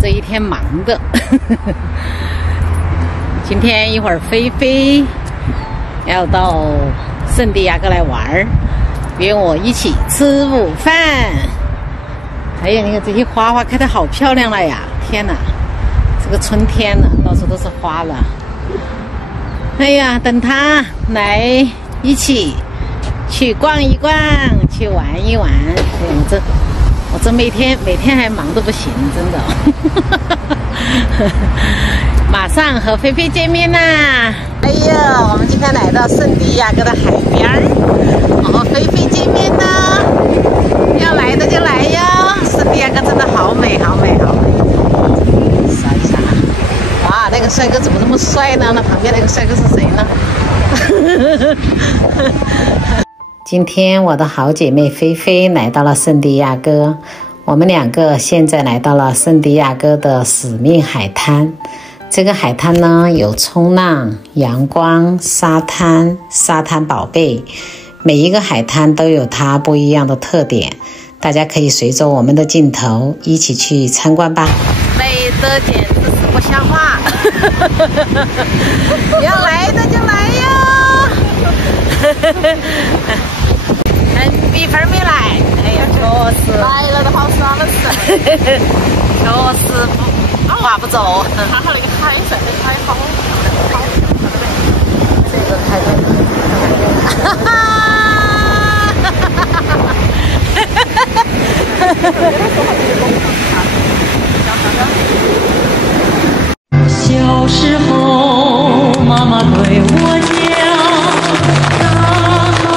这一天忙的。今天一会儿菲菲要到圣地亚哥来玩儿，约我一起吃午饭。哎呀，你看这些花开得好漂亮了呀！天哪，这个春天了，到处都是花了。哎呀，等他来一起去逛一逛，去玩一玩。哎，我这每天还忙得不行，真的。马上和菲菲见面啦！哎呀，我们今天来到圣地亚哥的海边儿，我和菲菲见面啦！要来的就来呀！圣地亚哥真的好美，好美，好美！啥意思啊？哇，那个帅哥怎么这么帅呢？那旁边那个帅哥是谁呢？今天我的好姐妹菲菲来到了圣地亚哥，我们两个现在来到了圣地亚哥的使命海滩。这个海滩呢，有冲浪、阳光、沙滩宝贝，每一个海滩都有它不一样的特点，大家可以随着我们的镜头一起去参观吧。美的简直是不像话！要来的就来呀！比分没来，哎呀，确实来了的好爽的是，确实划不走。它那个海水的海好，这个太美了，哈哈小时候，妈妈对我讲，大海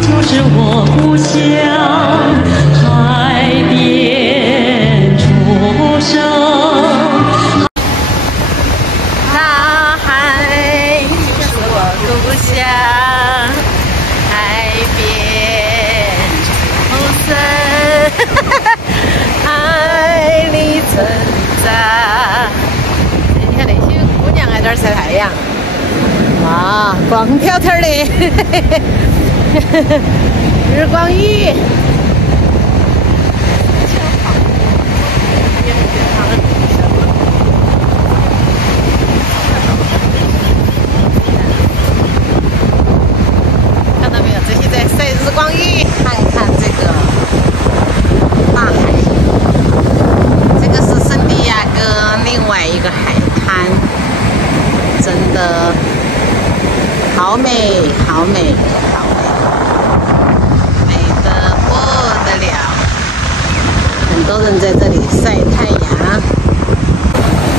就是我故乡，海边出生。大海是我故乡，海边出生，爱里成长。你看那些姑娘在这儿晒太阳，哇，光挑挑的，日光浴。看到没有？这些在晒日光浴。看看这个大海，这个是圣地亚哥另外一个海滩，真的好美，好美，好美，美得不得了。很多人在这里晒太阳。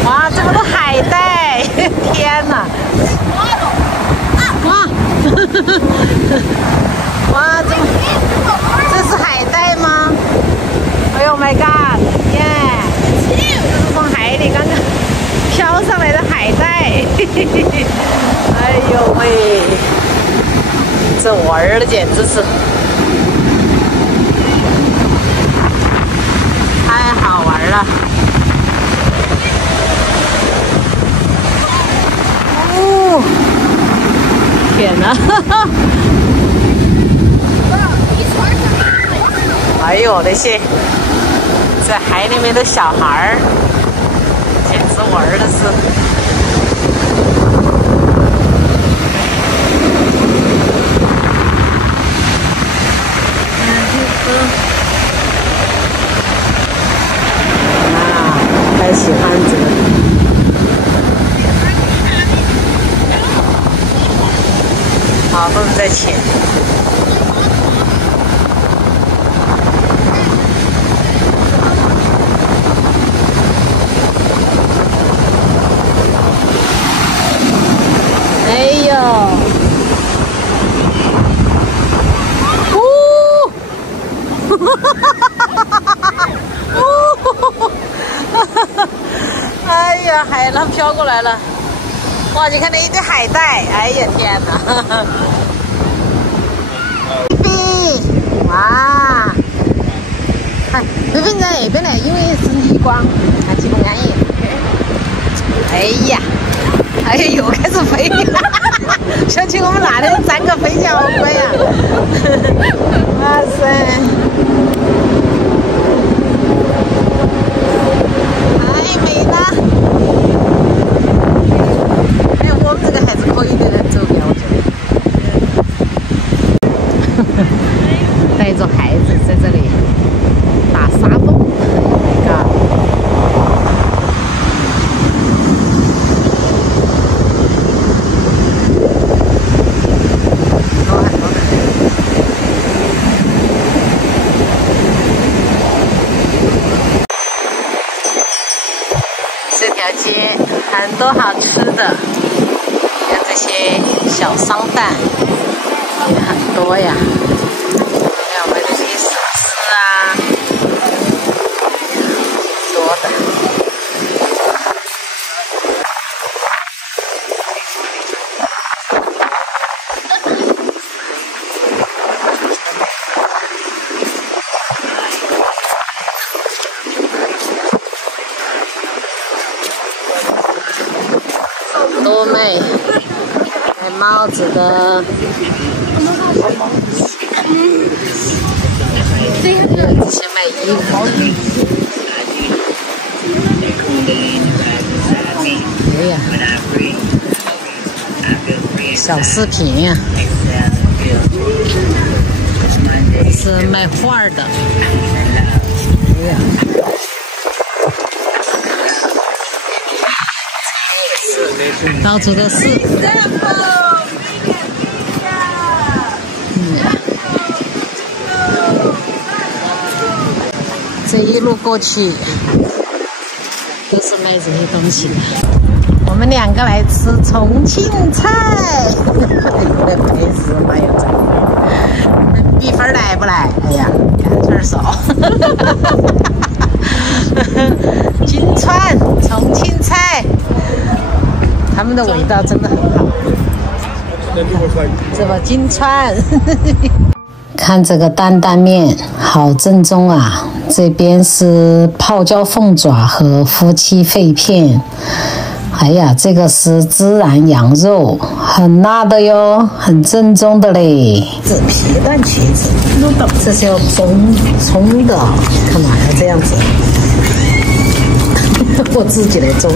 哇，这么多海带！天哪！哇！哇，这是海带吗？哎呦 my god！ 耶！这是从海里刚刚飘上来的海带。哎呦喂，这玩的简直是太好玩了！哦，天哪！哎呦，那些在海里面的小孩儿，简直玩的是。太喜欢这个。好多人在潜。哎呦！呜！哎呀，海浪飘过来了！哇，你看那一堆海带！哎呀，天哪！菲菲，哇！看菲菲在那边呢，因为是逆光，看起不安逸。哎呀！哎呀，又开始飞！想起我们那里3个飞起好乖呀！哇塞！条街，很多好吃的，有这些小商贩也很多呀。还有我们这些小吃啊，挺多的。多卖卖帽子的，这些卖衣服的，哎呀，小饰品呀，是卖画的，哎呀。到处都是。这一路过去都是卖这些东西的。我们两个来吃重庆菜，这牌子蛮有这个。蜜蜂来不来？哎呀，干脆少。金川重庆菜。他们的味道真的很好，这么金川。看这个担担面，好正宗啊！这边是泡椒凤爪和夫妻肺片。哎呀，这个是孜然羊肉，很辣的哟，很正宗的嘞。这皮蛋茄子，这是要葱的，看嘛，要这样子。我自己来种。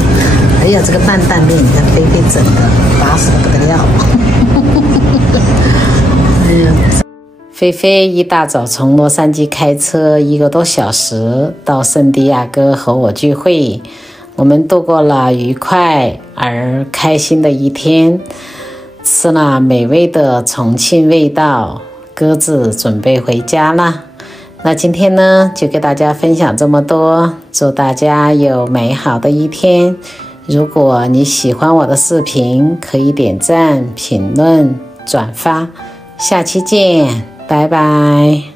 哎呀，这个担担面，你看菲菲整的，巴适的不得了。哎呀，菲菲一大早从洛杉矶开车1个多小时到圣地亚哥和我聚会，我们度过了愉快而开心的一天，吃了美味的重庆味道，各自准备回家了。那今天呢，就给大家分享这么多，祝大家有美好的一天。如果你喜欢我的视频，可以点赞、评论、转发。下期见，拜拜。